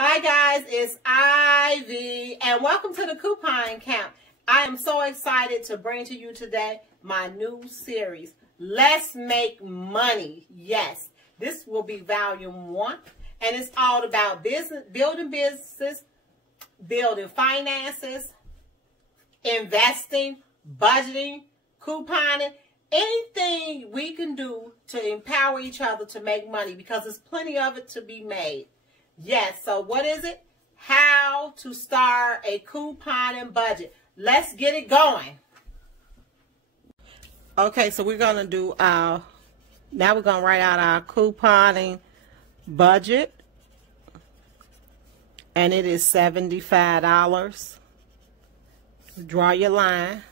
Hi guys, it's Ivy and welcome to the Coupon Camp. I am so excited to bring to you today my new series, Let's Make Money. Yes, this will be volume 1 and it's all about businesses, building finances, investing, budgeting, couponing, anything we can do to empower each other to make money because there's plenty of it to be made. Yes, so what is it? How to start a couponing budget. Let's get it going. Okay, so we're going to do now we're going to write out our couponing budget. And it is $75. Draw your line.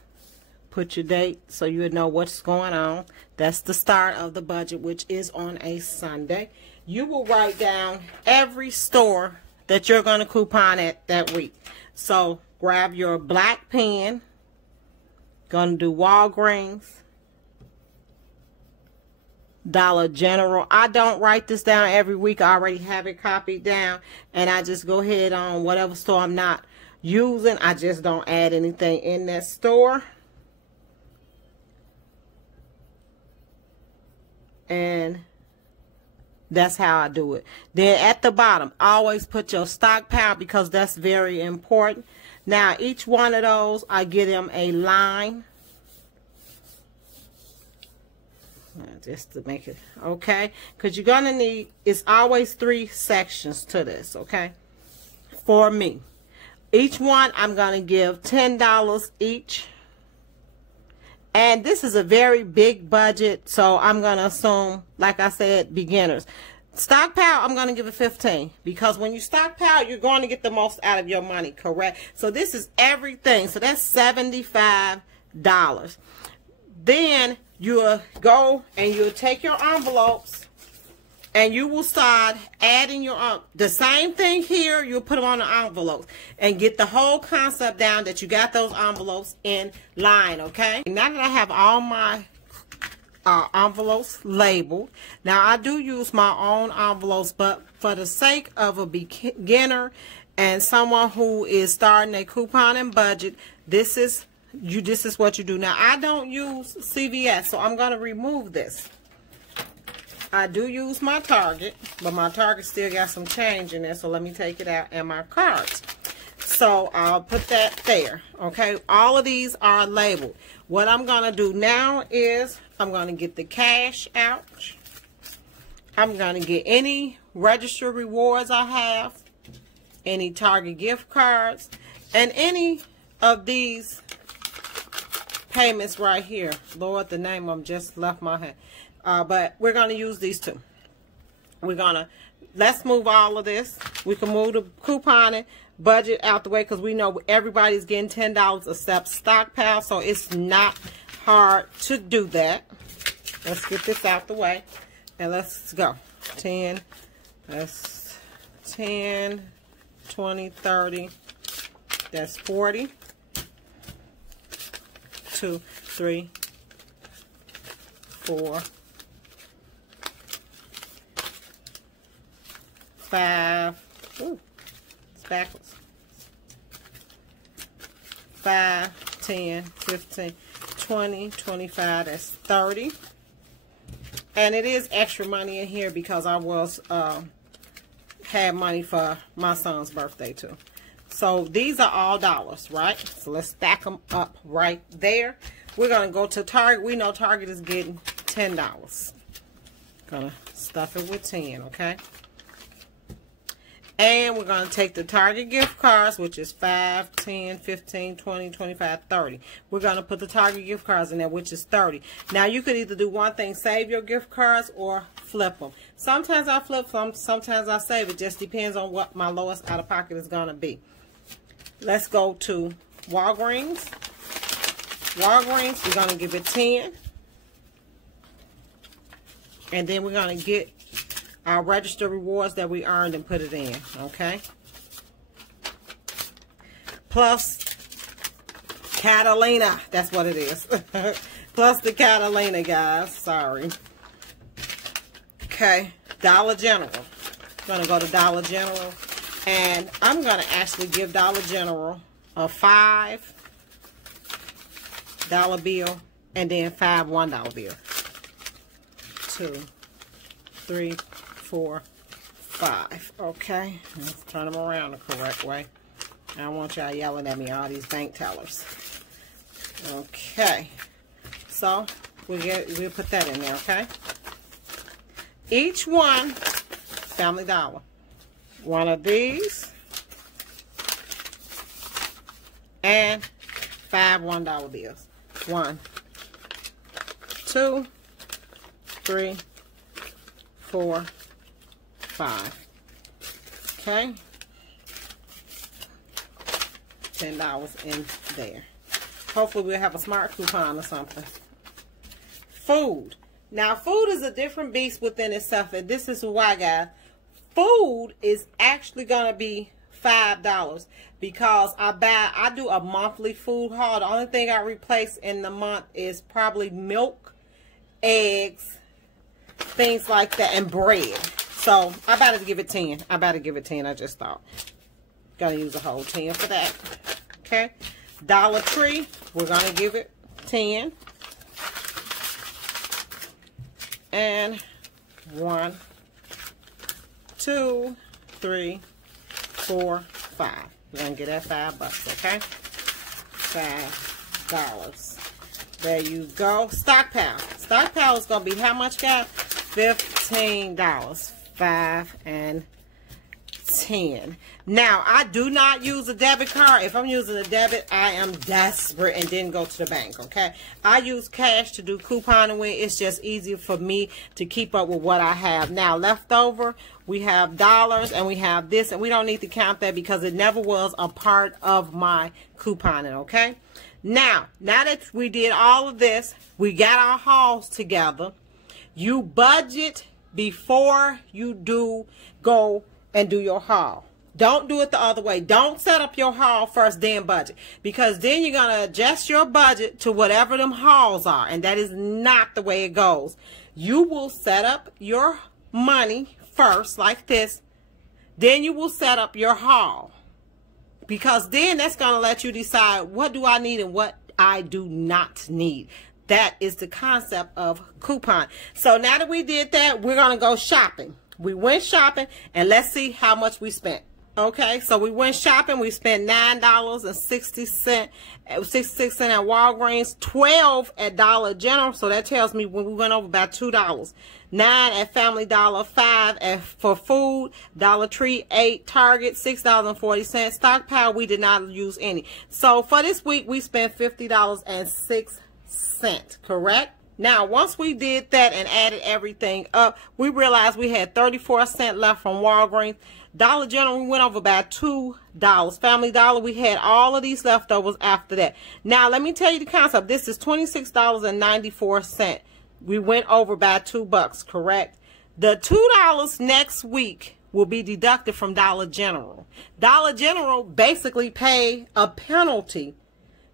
Put your date so you know what's going on. That's the start of the budget, which is on a Sunday. You will write down every store that you're going to coupon at that week. So grab your black pen. Going to do Walgreens, Dollar General. I don't write this down every week. I already have it copied down. And I just go ahead on whatever store I'm not using. I just don't add anything in that store. And that's how I do it. Then at the bottom, always put your stockpile because that's very important. Now, each one of those, I give them a line. Just to make it, okay? Because you're going to need, it's always 3 sections to this, okay? For me. Each one, I'm going to give $10 each. And this is a very big budget, so I'm going to assume, like I said, beginners. Stockpile, I'm going to give it 15 because when you stockpile, you're going to get the most out of your money, correct? So this is everything. So that's $75. Then you'll go and you'll take your envelopes and you will start adding your the same thing here. You'll put them on the envelopes and get the whole concept down that you got those envelopes in line, okay? Now that I have all my envelopes labeled, now I do use my own envelopes, but for the sake of a beginner and someone who is starting a couponing budget, this is what you do. Now I don't use CVS, so I'm going to remove this. I do use my Target, but my Target still got some change in there, so let me take it out, and my cards. So I'll put that there, okay? All of these are labeled. What I'm going to do now is I'm going to get the cash out. I'm going to get any registered rewards I have, any Target gift cards, and any of these payments right here. Lord, the name of them just left my head. But we're going to use these two. Let's move all of this. We can move the couponing budget out the way because we know everybody's getting $10 except stockpile. So it's not hard to do that. Let's get this out the way. And let's go. 10. That's 10, 20, 30. That's 40. 2, 3, 4. 5, ooh, it's backwards. 5, 10, 15, 20, 25, that's 30. And it is extra money in here because I was, had money for my son's birthday too. So these are all dollars, right? So let's stack them up right there. We're going to go to Target. We know Target is getting $10. Gonna stuff it with 10, okay? And we're going to take the Target gift cards, which is 5, 10, 15, 20, 25, 30. We're going to put the Target gift cards in there, which is 30. Now, you could either do one thing, save your gift cards, or flip them. Sometimes I flip them, sometimes I save. It just depends on what my lowest out-of-pocket is going to be. Let's go to Walgreens. Walgreens, we're going to give it 10. And then we're going to get our registered rewards that we earned and put it in, okay? Plus Catalina, that's what it is. Plus the Catalina, guys, sorry. Okay, Dollar General. Gonna go to Dollar General. And I'm going to actually give Dollar General a $5 bill and then 5 $1 bill. 2, 3, 4, 5. Okay, let's turn them around the correct way. I don't want y'all yelling at me, all these bank tellers. Okay, so we'll put that in there. Okay, each one, Family Dollar. One of these and 5 $1 bills. 1, 2, 3, 4, 5. Okay, $10 in there. Hopefully we'll have a smart coupon or something. Food. Now food is a different beast within itself, and this is why, guys. Food is actually gonna be $5 because I do a monthly food haul. The only thing I replace in the month is probably milk, eggs, things like that, and bread. So I better give it 10. I just thought. Gonna use a whole 10 for that. Okay. Dollar Tree, we're gonna give it 10. And 1, 2, 3, 4, 5. We're gonna get that $5, okay? $5. There you go. Stockpile. Stockpile is gonna be how much, guys? $15. 5 and 10. Now, I do not use a debit card. If I'm using a debit, I am desperate and didn't go to the bank, okay? I use cash to do couponing with. It's just easier for me to keep up with what I have. Now, leftover, we have dollars and we have this, and we don't need to count that because it never was a part of my couponing, okay? Now that we did all of this, we got our hauls together. You budget before you go and do your haul. Don't do it the other way. Don't set up your haul first, then budget. Because then you're going to adjust your budget to whatever them hauls are. And that is not the way it goes. You will set up your money first, like this. Then you will set up your haul. Because then that's going to let you decide what do I need and what I do not need. That is the concept of coupon. So now that we did that, we're going to go shopping. We went shopping, and let's see how much we spent. Okay, so we went shopping. We spent $9.60, 66 cents at Walgreens, 12 at Dollar General. So that tells me when we went over about $2. 9 at Family Dollar, 5 for food, Dollar Tree, 8 Target, $6.40. Stockpile, we did not use any. So for this week, we spent $50.06. Correct? Now, once we did that and added everything up, we realized we had 34 cents left from Walgreens. Dollar General, we went over about $2. Family Dollar, we had all of these leftovers after that. Now, let me tell you the concept. This is $26.94. We went over by $2, correct? The $2 next week will be deducted from Dollar General. Dollar General basically pay a penalty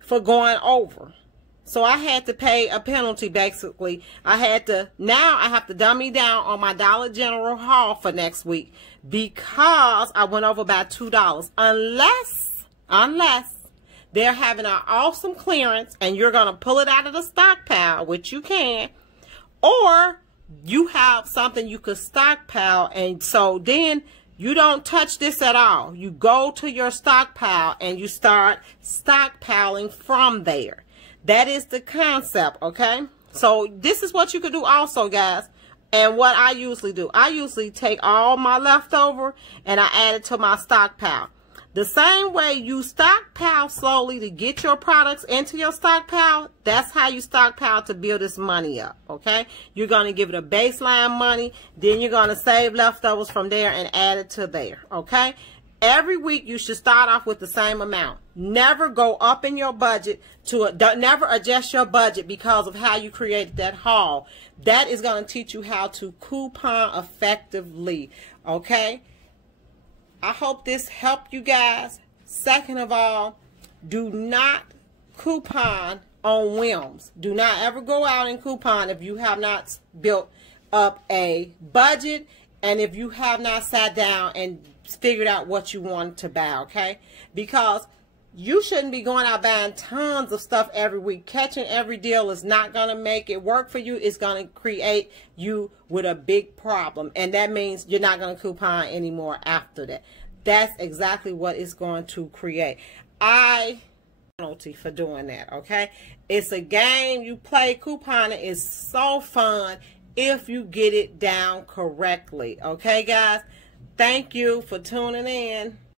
for going over. So I had to pay a penalty, basically. Now I have to dummy down on my Dollar General haul for next week because I went over by $2. Unless they're having an awesome clearance and you're going to pull it out of the stockpile, which you can, or you have something you could stockpile, and so then you don't touch this at all. You go to your stockpile and you start stockpiling from there. That is the concept, okay? So this is what you could do also, guys. And what I usually do, I usually take all my leftover and I add it to my stockpile. The same way you stockpile slowly to get your products into your stockpile, that's how you stockpile to build this money up, okay? You're going to give it a baseline money, then you're going to save leftovers from there and add it to there, okay? Every week you should start off with the same amount. Never go up in your budget never adjust your budget because of how you created that haul. That is going to teach you how to coupon effectively, okay? I hope this helped you guys. Second of all, do not coupon on whims. Do not ever go out and coupon if you have not built up a budget and if you have not sat down and figured out what you want to buy, okay? Because you shouldn't be going out buying tons of stuff every week. Catching every deal is not going to make it work for you. It's going to create you with a big problem. And that means you're not going to coupon anymore after that. That's exactly what it's going to create. Penalty for doing that, okay? It's a game you play. Couponing is so fun if you get it down correctly. Okay, guys? Thank you for tuning in.